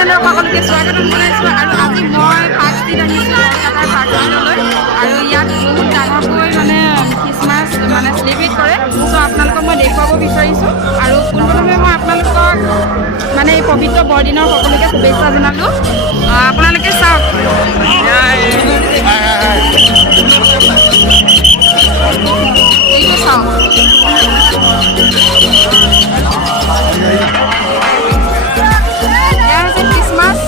চেনেলৰ সকলোকে স্বাগতম জনাইছোঁ আৰু আজি মই ফাৰ্ষ্ট দিন আহিছোঁ কলকাতাৰ পাৰ্কলৈ আৰু ইয়াত বহুত ডাঙৰকৈ মানে খ্ৰীষ্টমাছ মানে চেলিব্ৰেট কৰে চ' আপোনালোকক মই দেখুৱাব বিচাৰিছোঁ আৰু পোনপ্ৰথমে মই আপোনালোকক মানে এই পবিত্ৰ বৰদিনৰ সকলোকে শুভেচ্ছা জনালোঁ আপোনালোকে চাওক এইটো চাওক এয়া হৈছে খ্ৰীষ্টমাছ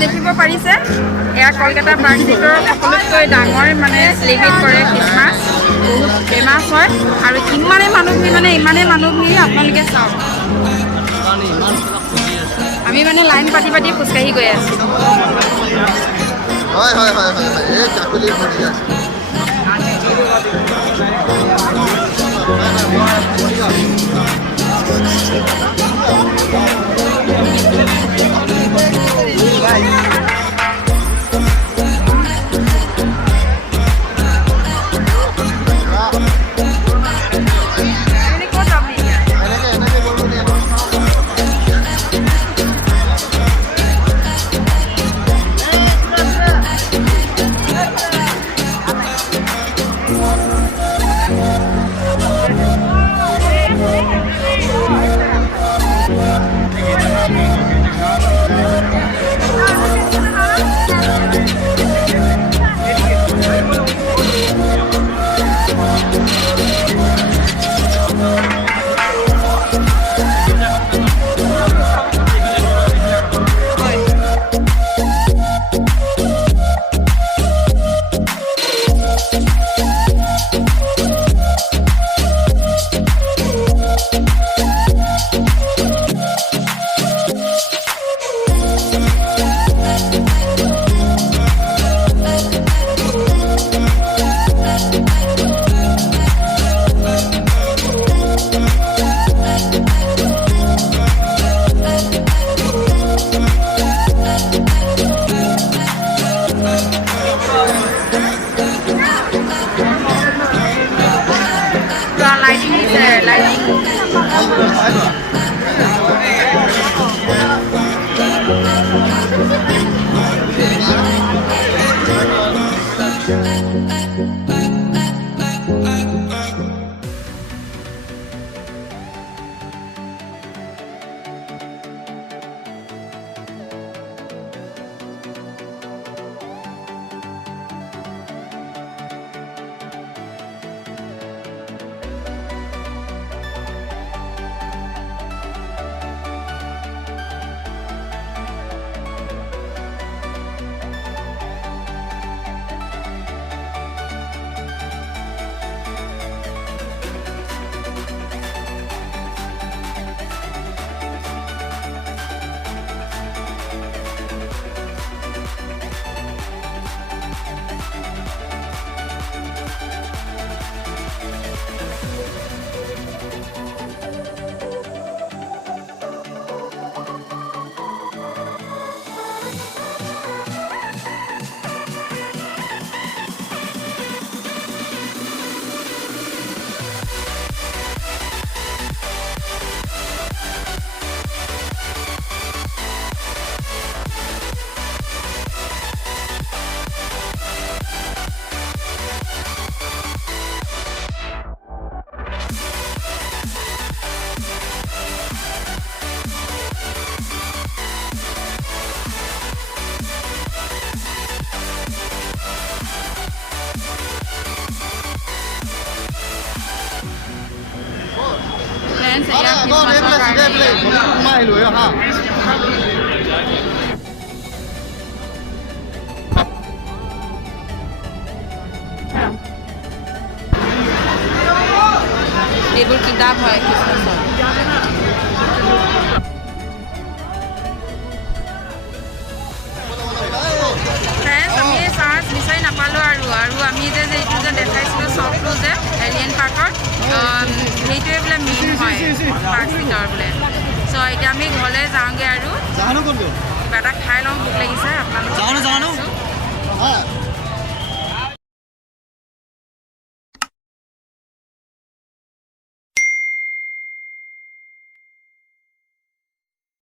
দেখিব পাৰিছে এয়া কলকাতাৰ পাৰ্ক ভিতৰত সকলোতকৈ ডাঙৰ মানে চেলিব্ৰেট কৰে খ্ৰীষ্টমাছ বহুত ফেমাছ হয় আৰু ইমানেই মানুহ ভিৰ আপোনালোকে চাওক আমি মানে লাইন পাতি পাতি খোজকাঢ়ি গৈ আছোঁ এইবোৰ কিতাপ হয় খ্ৰীষ্টমাছৰ আমি চাৰ্জ বিচাৰি নাপালোঁ আৰু আমি যে এইটো যে দেখাইছিলোঁ শ্বপটো যে এলিয়েন পাৰ্কৰ সেইটোৱে বোলে মেইন হয় পাৰ্ক ভিতৰ বোলে চ' এতিয়া আমি ঘৰলৈ যাওঁগৈ আৰু কিবা এটা খাই লওঁ ভোক লাগিছে আপোনালোকক